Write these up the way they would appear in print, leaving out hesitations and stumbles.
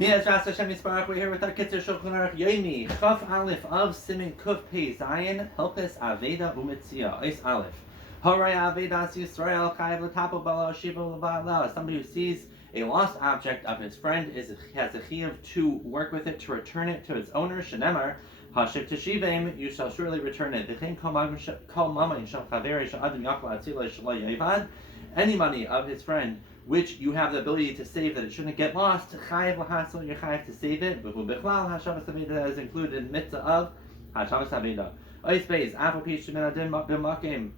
Yes, Ras Hashem Yisparach, we're here with our Kitzur Shulchan Aruch Yomi, Chuf Alef of Siman Chuf Pei Zayin, Hilchos Aveda Umitzia, Ois Alef. Horay Avedas Yisrael Chayav L'Tapo Bala Shiva L'Vala. Somebody who sees a lost object of his friend has a chiyuv to work with it, to return it to its owner. Shenemar Hashiv Teshivim, you shall surely return it. V'chein kol mamayin shel chaveri shel adam yachal atzila shelo yavad. Any money of his friend which you have the ability to save that it shouldn't get lost, chayav l'hasol, you're chayav to save it. But b'chlal hashavas haveda, that is included in mitzvah of hashavas haveda. Ois beis afal pish shemin adin b'makim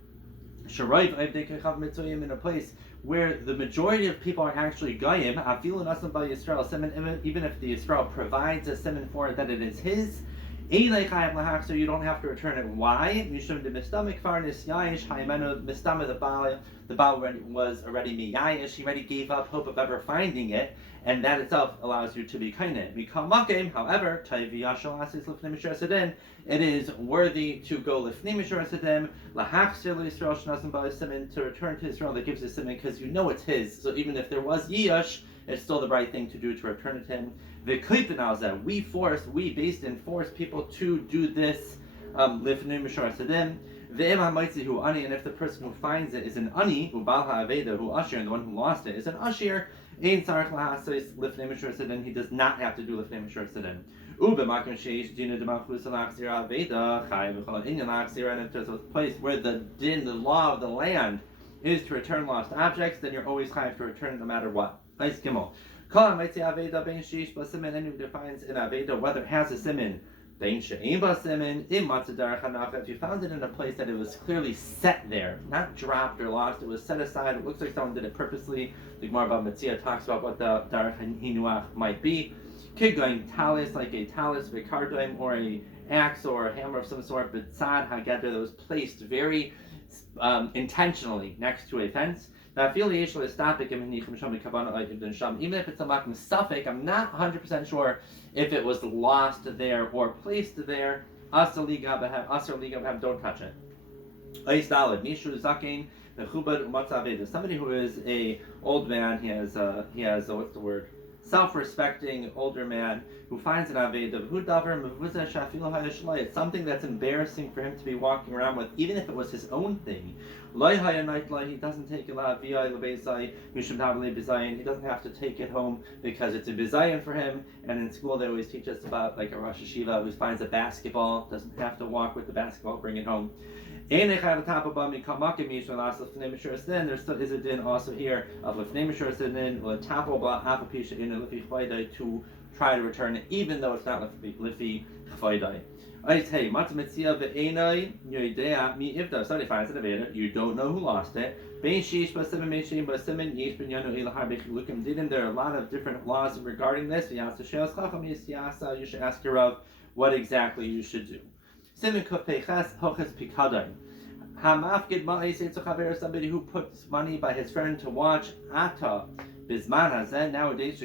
sharoiv avdei kechav mitzuyim, in a place where the majority of people are actually goyim. Afilu nasan by Yisrael siman, even if the Yisrael provides a siman for it that it is his. So you don't have to return it. Why? The Baal was already miyayish. He already gave up hope of ever finding it, and that itself allows you to be kaineh. However, it is worthy to go lifnei mishur sedim, lahachzir l'Yisrael shnasam b'al siman, to return to Israel that gives the siman, because you know it's his. So even if there was yiyash, it's still the right thing to do to return it to him. We based in force people to do this lifnei mishur sedim. And if the person who finds it is an ani, who bal ha'aveda, who ashir, and the one who lost it is an ashir, ein tzarich lahasos lifnei mishur sedim, he does not have to do lifnei mishur sedim. And if there's a place where the law of the land is to return lost objects, then you're always chayav to return it no matter what. Nice gimel. Anyone who defines an aveda whether it has a siman, if you found it in a place that it was clearly set there, not dropped or lost, it was set aside, it looks like someone did it purposely. The Gemara about Metzia talks about what the darach hinuach might be. Going talis, like a talis, vikardoim, or a axe or a hammer of some sort, but tzad hageder, that was placed very intentionally next to a fence. Even if it's a makom suffix, I'm not 100% sure if it was lost there or placed there. Asar ligab, don't touch it. Somebody who is a old man, he has what's the word? Self-respecting older man who finds an aveda, it's something that's embarrassing for him to be walking around with, even if it was his own thing. He doesn't take it out. He doesn't have to take it home because it's a bizayin for him. And in school they always teach us about like a Rosh Hashiva who finds a basketball, doesn't have to walk with the basketball, bring it home. Then there still is a din also here of lifnei mishur sedim to try to return it, even though it's not lifi chvaydai. Somebody finds an aveda, you don't know who lost it. There are a lot of different laws regarding this. You should ask your Rav what exactly you should do. Siman Chuf Peiches Hoches Pikadon. Hamafgid Ma'is Eitzachaver, somebody who puts money by his friend to watch Ata Bizman Hazen. Nowadays,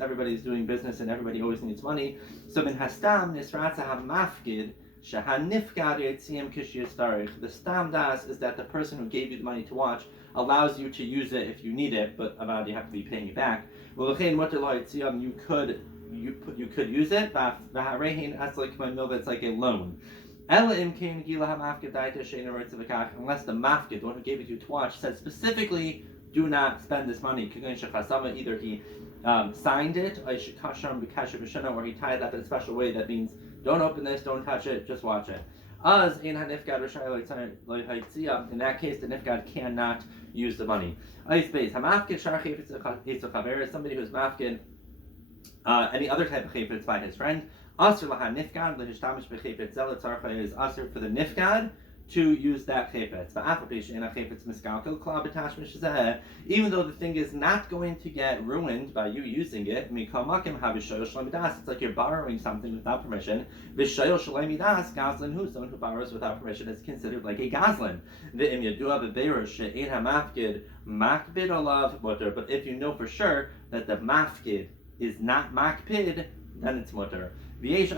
everybody's doing business and everybody always needs money. So min hastam nisratza hamafgid shahanifgad yitziyim kishiyastarich. The stam das is that the person who gave you the money to watch allows you to use it if you need it, but about you have to be paying it back. Well, you could use it. That's like a loan. Unless the mafkid, the one who gave it to you to watch, said specifically, do not spend this money. Either he signed it, or he tied it up in a special way that means don't open this, don't touch it, just watch it. In that case, the nifgad cannot use the money. Somebody who's mafkid any other type of chayfetz by his friend. Asr laha nifgad lehishtamesh b'chayfetz zel tzarcha, is asr for the nifgad to use that chayfetz. Even though the thing is not going to get ruined by you using it, it's like you're borrowing something without permission. Gazlan, who someone who borrows without permission is considered like a gazlan. But if you know for sure that the mafkid is not makpid, then it's mutter. And there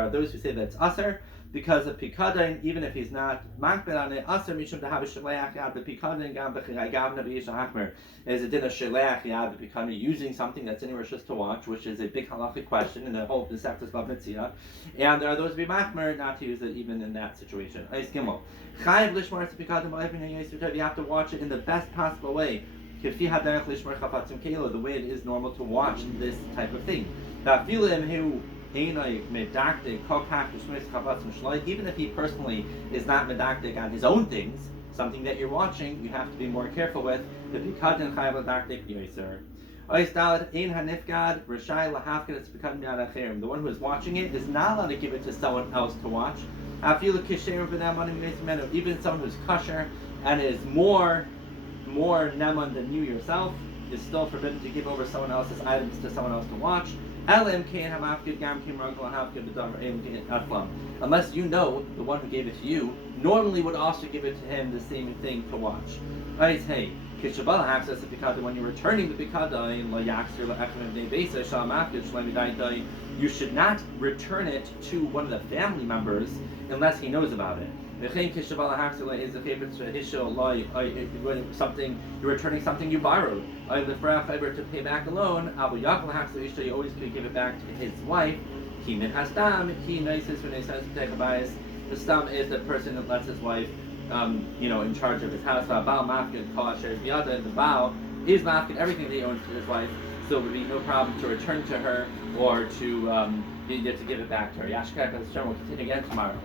are those who say that it's aser, because of pikadon, even if he's not makbid on it. Aser mishum to have a shaleach yad b'pikadon gam b'chilai gavna b'yish hachmer is a din of shaleach yad b'pikadon, using something that's in Rishus to watch, which is a big halachic question in the whole Neseftes Bava Metzia. And there are those to be makmer not to use it even in that situation. Eis Gimel. Chayiv lishmar pikadon b'ayvin hayis. You have to watch it in the best possible way. The way it is normal to watch this type of thing. Even if he personally is not medactic on his own things, something that you're watching, you have to be more careful with. The one who is watching it is not allowed to give it to someone else to watch. Even someone who's kosher and is more neman than you yourself is still forbidden to give over someone else's items to someone else to watch. Unless you know the one who gave it to you normally would also give it to him the same thing to watch. Hey, when you're returning the pikadon, you should not return it to one of the family members unless he knows about it. Something you're returning something you borrowed. To pay back a loan, you always could give it back to his wife. The stam is the person that lets his wife in charge of his house. The Baal is mafkid everything that he owns to his wife, so it would be no problem to return to her or to give it back to her. Yashkar, we'll continue again tomorrow.